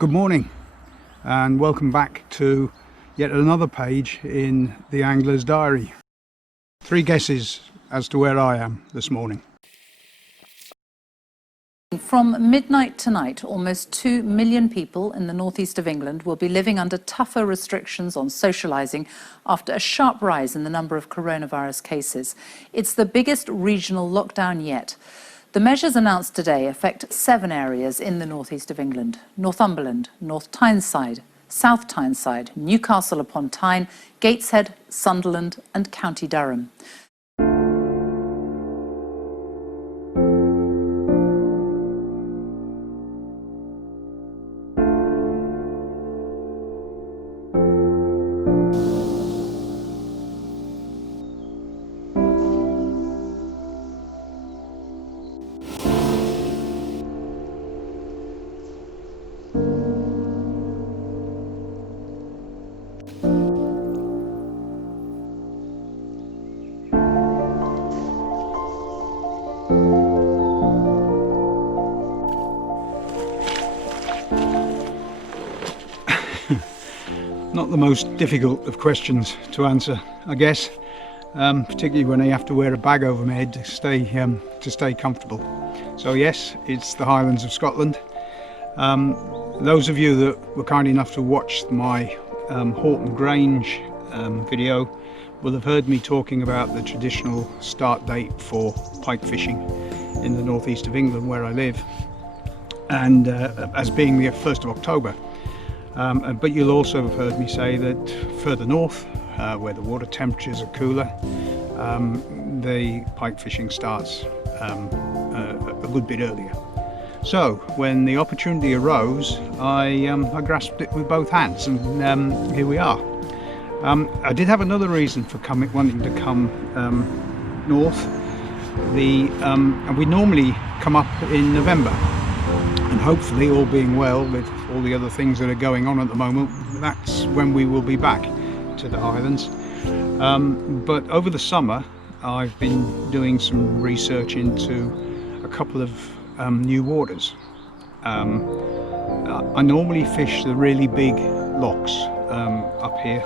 Good morning and welcome back to yet another page in the Angler's Diary. 3 guesses as to where I am this morning. From midnight tonight, almost 2 million people in the northeast of England will be living under tougher restrictions on socialising after a sharp rise in the number of coronavirus cases. It's the biggest regional lockdown yet. The measures announced today affect 7 areas in the northeast of England: Northumberland, North Tyneside, South Tyneside, Newcastle upon Tyne, Gateshead, Sunderland and County Durham. Not the most difficult of questions to answer, I guess, particularly when you have to wear a bag over my head to stay comfortable. So yes, it's the Highlands of Scotland. Those of you that were kind enough to watch my Horton Grange video will have heard me talking about the traditional start date for pike fishing in the northeast of England where I live, and as being the 1st of October. But you'll also have heard me say that further north, where the water temperatures are cooler, the pike fishing starts a good bit earlier. So when the opportunity arose, I grasped it with both hands, and here we are. I did have another reason for wanting to come north. And we normally come up in November. And hopefully, all being well with all the other things that are going on at the moment, that's when we will be back to the Highlands. But over the summer, I've been doing some research into a couple of new waters. I normally fish the really big lochs up here,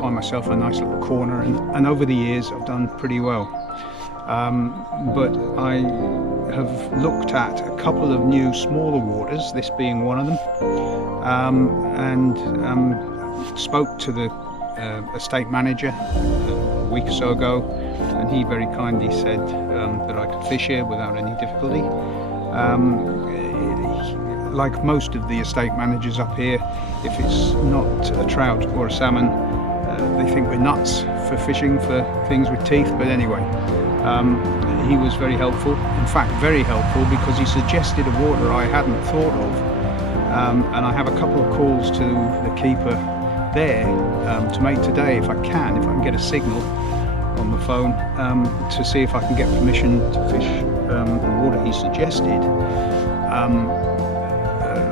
find myself a nice little corner, and over the years I've done pretty well. But I have looked at a couple of new smaller waters, this being one of them, and spoke to the estate manager a week or so ago, and he very kindly said that I could fish here without any difficulty. Like most of the estate managers up here, if it's not a trout or a salmon, they think we're nuts for fishing for things with teeth. But anyway, he was very helpful, in fact very helpful, because he suggested a water I hadn't thought of, and I have a couple of calls to the keeper there to make today if I can get a signal on the phone, to see if I can get permission to fish the water he suggested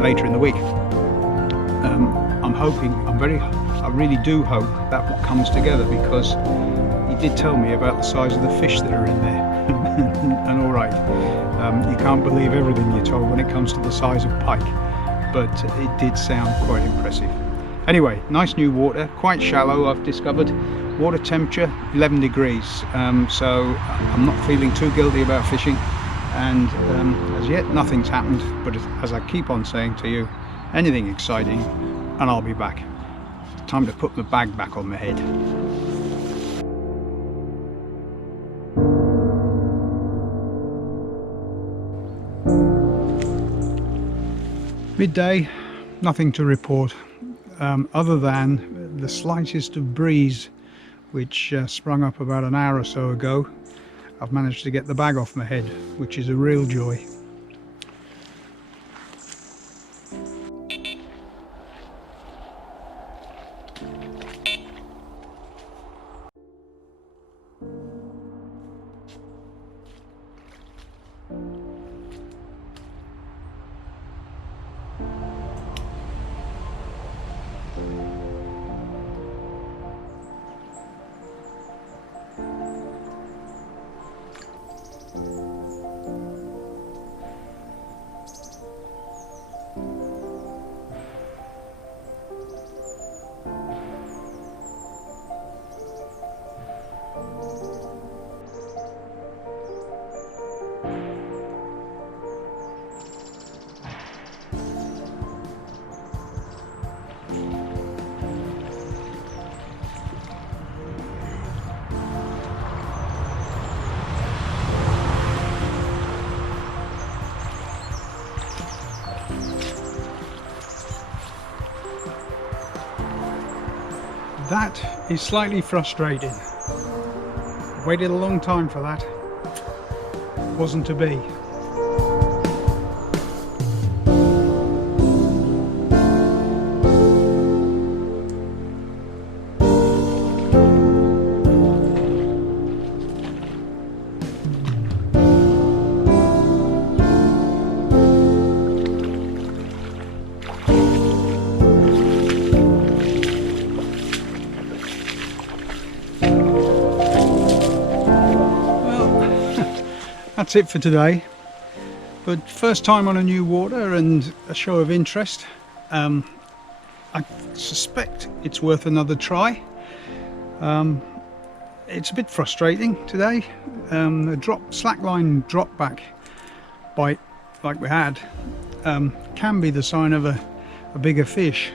later in the week. I really do hope that comes together, because he did tell me about the size of the fish that are in there. And all right, you can't believe everything you're told when it comes to the size of pike, but it did sound quite impressive. Anyway, nice new water, quite shallow, I've discovered. Water temperature 11 degrees, so I'm not feeling too guilty about fishing, and as yet nothing's happened, but as I keep on saying to you, anything exciting and I'll be back. Time to put the bag back on my head. Midday, nothing to report, other than the slightest of breeze which sprung up about an hour or so ago. I've managed to get the bag off my head, which is a real joy. That is slightly frustrating. Waited a long time for that. Wasn't to be. That's it for today, but first time on a new water and a show of interest. I suspect it's worth another try. It's a bit frustrating today. The slackline drop back bite like we had can be the sign of a bigger fish.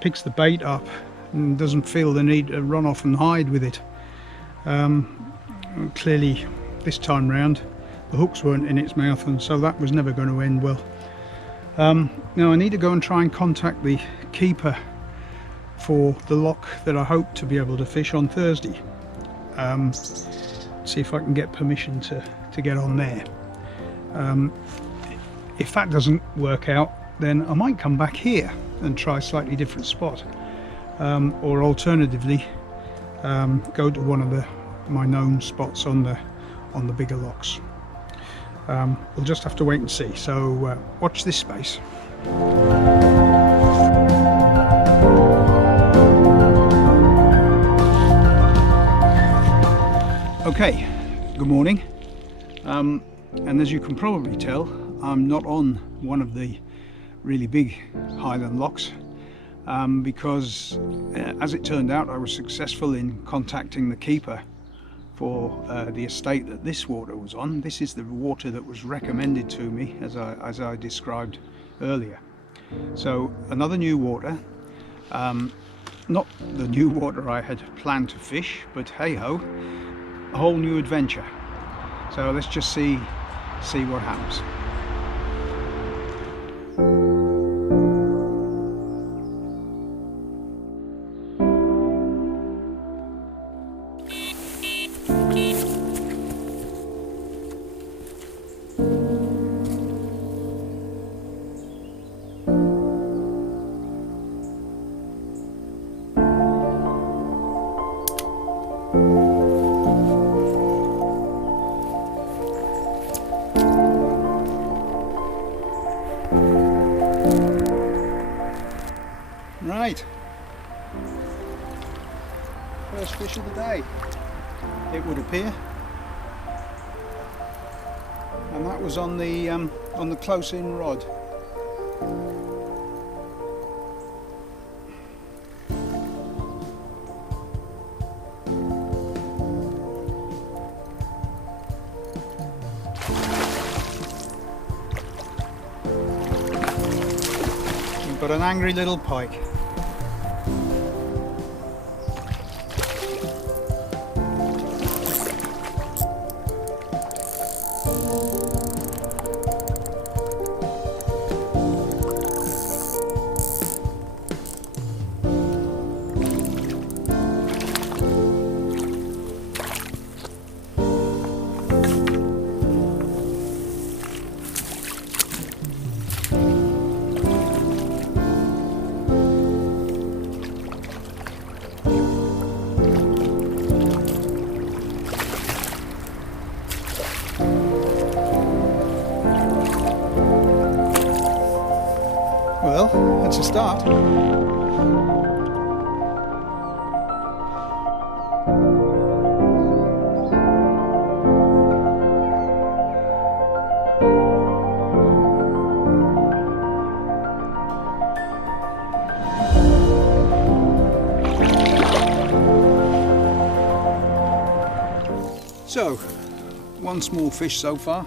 Picks the bait up and doesn't feel the need to run off and hide with it. Clearly this time round the hooks weren't in its mouth, and so that was never going to end well. Now I need to go and try and contact the keeper for the loch that I hope to be able to fish on Thursday. See if I can get permission to get on there. If that doesn't work out, then I might come back here and try a slightly different spot, or alternatively go to one of my known spots on the bigger lochs. We'll just have to wait and see, so watch this space. Okay, good morning, and as you can probably tell, I'm not on one of the really big Highland lochs, because as it turned out I was successful in contacting the keeper for the estate that this water was on. This is the water that was recommended to me as I described earlier. So another new water, not the new water I had planned to fish, but hey ho, a whole new adventure. So let's just see what happens. Right, first fish of the day, it would appear, and that was on the close-in rod. We've got an angry little pike. Well, that's a start. So, one small fish so far.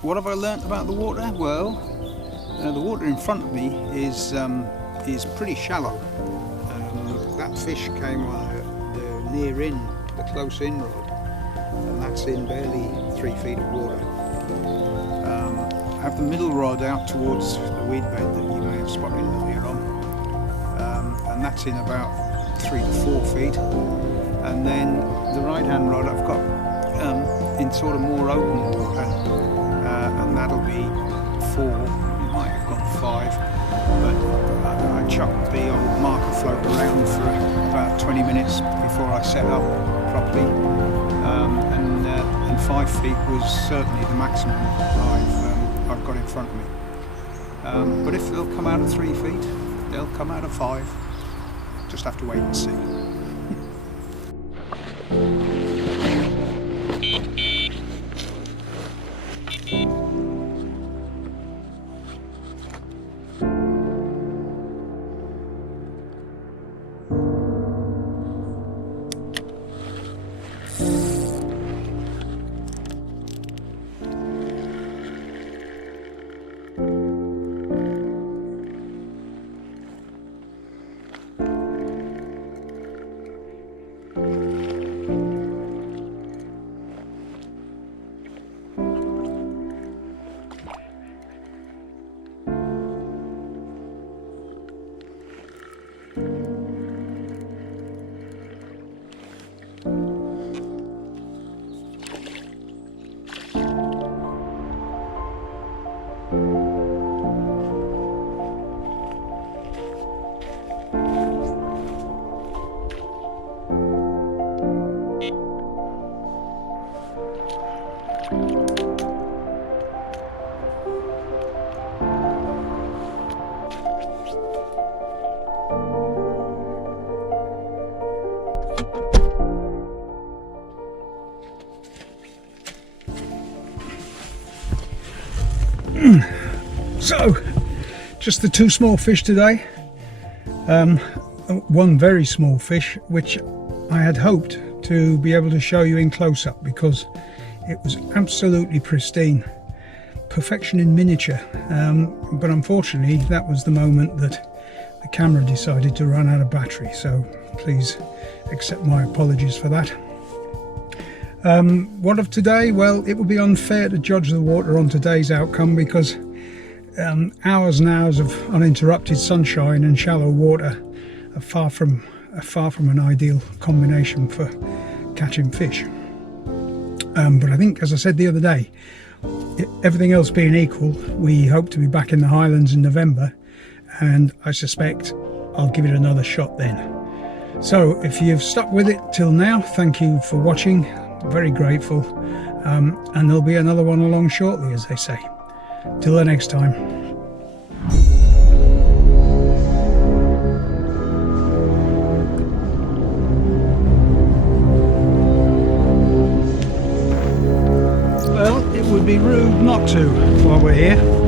What have I learnt about the water? Well, the water in front of me is pretty shallow. That fish came on the near in, the close in rod, and that's in barely 3 feet of water. I have the middle rod out towards the weed bed that you may have spotted earlier on, that's in about 3 to 4 feet. And then the right hand rod I've got in sort of more open water, and that'll be 4. It might have gone 5, but I chucked the old marker float around for about 20 minutes before I set up properly, and 5 feet was certainly the maximum I've got in front of me. But if they'll come out of 3 feet, they'll come out of 5. Just have to wait and see. So, just the 2 small fish today. One very small fish, which I had hoped to be able to show you in close-up because it was absolutely pristine, perfection in miniature. But unfortunately, that was the moment that the camera decided to run out of battery. So please accept my apologies for that. What of today? Well, it would be unfair to judge the water on today's outcome because hours and hours of uninterrupted sunshine and shallow water are far from an ideal combination for catching fish. But I think, as I said the other day, everything else being equal, we hope to be back in the Highlands in November, and I suspect I'll give it another shot then. So if you've stuck with it till now, thank you for watching. Very grateful, and there'll be another one along shortly, as they say. Till the next time. Well, it would be rude not to while we're here.